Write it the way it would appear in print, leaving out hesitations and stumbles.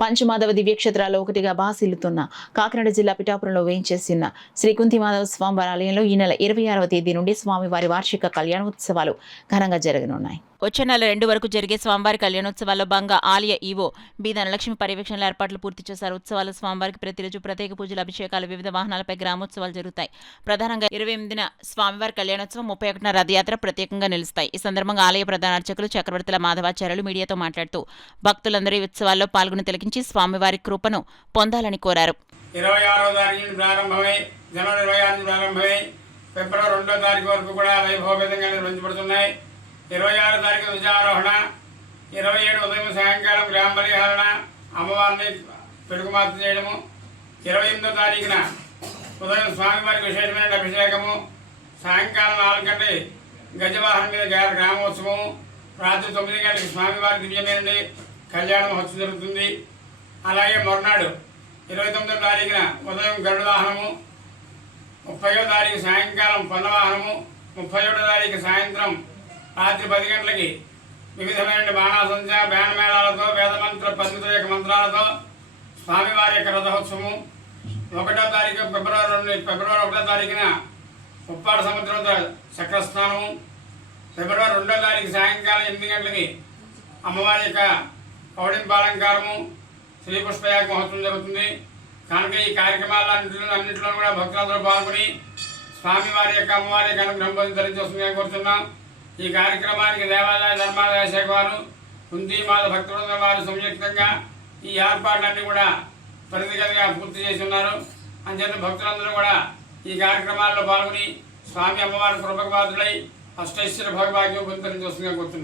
పంచమాధవ దివ్యక్షేత్రాల్లో ఒకటిగా బాసిల్లుతున్న కాకినాడ జిల్లా పిఠాపురంలో వేయించేసిన శ్రీ కుంతిమాధవ స్వామివారి ఆలయంలో ఈ నెల 26వ తేదీ నుండి స్వామివారి వార్షిక కళ్యాణోత్సవాలు ఘనంగా జరగనున్నాయి. వచ్చే నెల 2 వరకు జరిగే స్వామివారి కళ్యాణోత్సవాల్లో భాగంగా ఆలయ ఈవో బి ధనలక్ష్మి పర్యవేక్షణలో ఏర్పాట్లు పూర్తి చేశారు. ఉత్సవాలు స్వామివారికి ప్రతిరోజు ప్రత్యేక పూజలు, అభిషేకాలు, వివిధ వాహనాలపై గ్రామోత్సవాలు జరుగుతాయి. ప్రధానంగా 28న స్వామివారి కళ్యాణోత్సవం, 31న రథయాత్ర ప్రత్యేకంగా నిలుస్తాయి. ఈ సందర్భంగా ఆలయ ప్రధాన అర్చకులు చక్రవర్తుల మాధవాచార్యులు మీడియాతో మాట్లాడుతూ భక్తులందరూ ఈ ఉత్సవాల్లో పాల్గొని తిలకించి స్వామివారి కృపను పొందాలని కోరారు. 26వ తారీఖు ప్రారంభమై జనవరి 26 ప్రారంభమై ఫిబ్రవరి 2వ తారీఖు వరకు కూడా వైభవపేతంగా నిర్వహించబడుతున్నాయి. 26 తారీఖు ధ్వజారోహణ, 27 ఉదయం సాయంకాలం గ్రామ పరిహారణ, అమ్మవారిని పెడుగుమార్త చేయడము, 28వ తారీఖున ఉదయం స్వామివారికి విశేషమైన అభిషేకము, సాయంకాలం 4 గంటల గజవాహనం మీద గ్రామోత్సవము, రాత్రి 9 గంటలకు స్వామివారి దివ్యమైన కళ్యాణ మహోత్సవం జరుగుతుంది. అలాగే మరునాడు 29వ తారీఖున ఉదయం గరుడ వాహనము, 30వ తారీఖు సాయంకాలం పొన్నవాహనము, 31వ తారీఖు సాయంత్రం రాత్రి 10 గంటలకి వివిధమైన బాణాసంచ బ్యానమేళాలతో వేదమంత్ర పండితుల యొక్క మంత్రాలతో స్వామివారి యొక్క రథోత్సవము, 1వ తారీఖు ఫిబ్రవరి 1వ తారీఖున ఉప్పాడ సముద్రంతో చక్రస్నానము, ఫిబ్రవరి 2వ తారీఖు సాయంకాలం 8 గంటలకి అమ్మవారి యొక్క పౌడింపాలంకారము, శ్రీ పుష్పయాగ మహోత్సవం జరుగుతుంది. కనుక ఈ కార్యక్రమాలన్నింటిలో కూడా భక్తులందరూ పాల్గొని స్వామివారి యొక్క అమ్మవారి యొక్క అనుగ్రహం పొంది వస్తుందని కోరుతున్నాం. ఈ కార్యక్రమానికి దేవాదాయ ధర్మాదాయ శాఖ వారు, కుంతిమాధ భక్తులందరూ వారు సంయుక్తంగా ఈ ఏర్పాట్లన్నీ కూడా త్వరితగతిగా పూర్తి చేసి ఉన్నారు. అంచేత భక్తులందరూ కూడా ఈ కార్యక్రమాల్లో పాల్గొని స్వామి అమ్మవారి కృపకు పాత్రులై అష్టైశ్వర్య భోగభాగ్యం పొంది వస్తుందని కోరుతున్నాం.